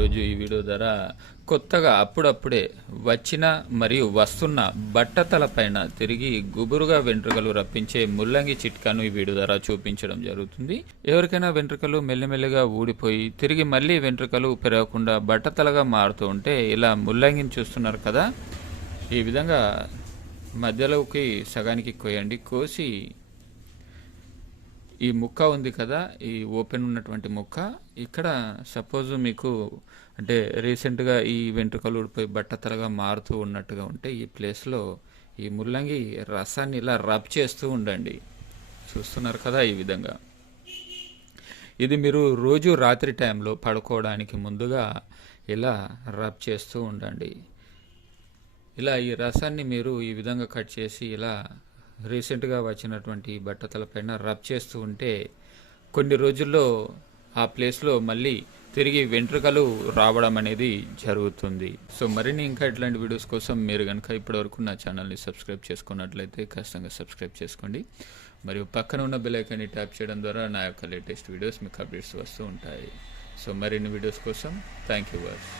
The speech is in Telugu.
ఈరోజు ఈ వీడియో ద్వారా కొత్తగా అప్పుడప్పుడే వచ్చిన మరియు వస్తున్న బట్టతల పైన తిరిగి గుబురుగా వెంట్రుకలు రప్పించే ముల్లంగి చిట్కాను ఈ వీడియో ద్వారా చూపించడం జరుగుతుంది. ఎవరికైనా వెంట్రుకలు మెల్లిమెల్లిగా ఊడిపోయి తిరిగి మళ్ళీ వెంట్రుకలు పెరగకుండా బట్టతలగా మారుతూ ఉంటే ఇలా ముల్లంగిని చూస్తున్నారు కదా. ఈ విధంగా మధ్యలోకి సగానికి కోయండి కోసి ఈ ముక్క ఉంది కదా ఈ ఓపెన్ ఉన్నటువంటి ముక్క. ఇక్కడ సపోజ్ మీకు అంటే రీసెంట్గా ఈ వెంట్రుకలు ఊడిపోయి బట్టతలగా మారుతూ ఉన్నట్టుగా ఉంటే ఈ ప్లేస్లో ఈ ముల్లంగి రసాన్ని ఇలా రబ్ చేస్తూ ఉండండి. చూస్తున్నారు కదా ఈ విధంగా. ఇది మీరు రోజు రాత్రి టైంలో పడుకోవడానికి ముందుగా ఇలా రబ్ చేస్తూ ఉండండి. ఇలా ఈ రసాన్ని మీరు ఈ విధంగా కట్ చేసి ఇలా రీసెంట్గా వచ్చినటువంటి బట్టతల పైన రబ్ చేస్తూ ఉంటే కొన్ని రోజుల్లో ఆ ప్లేస్లో మళ్ళీ తిరిగి వెంట్రుకలు రావడం అనేది జరుగుతుంది. సో మరిన్ని ఇంకా ఇట్లాంటి వీడియోస్ కోసం మీరు కనుక ఇప్పటివరకు నా ఛానల్ని సబ్స్క్రైబ్ చేసుకున్నట్లయితే ఖచ్చితంగా సబ్స్క్రైబ్ చేసుకోండి. మరియు పక్కన ఉన్న బెలైకాన్ని ట్యాప్ చేయడం ద్వారా నా యొక్క లేటెస్ట్ వీడియోస్ మీకు అప్డేట్స్ వస్తూ ఉంటాయి. సో మరిన్ని వీడియోస్ కోసం థ్యాంక్ యూ వర్స్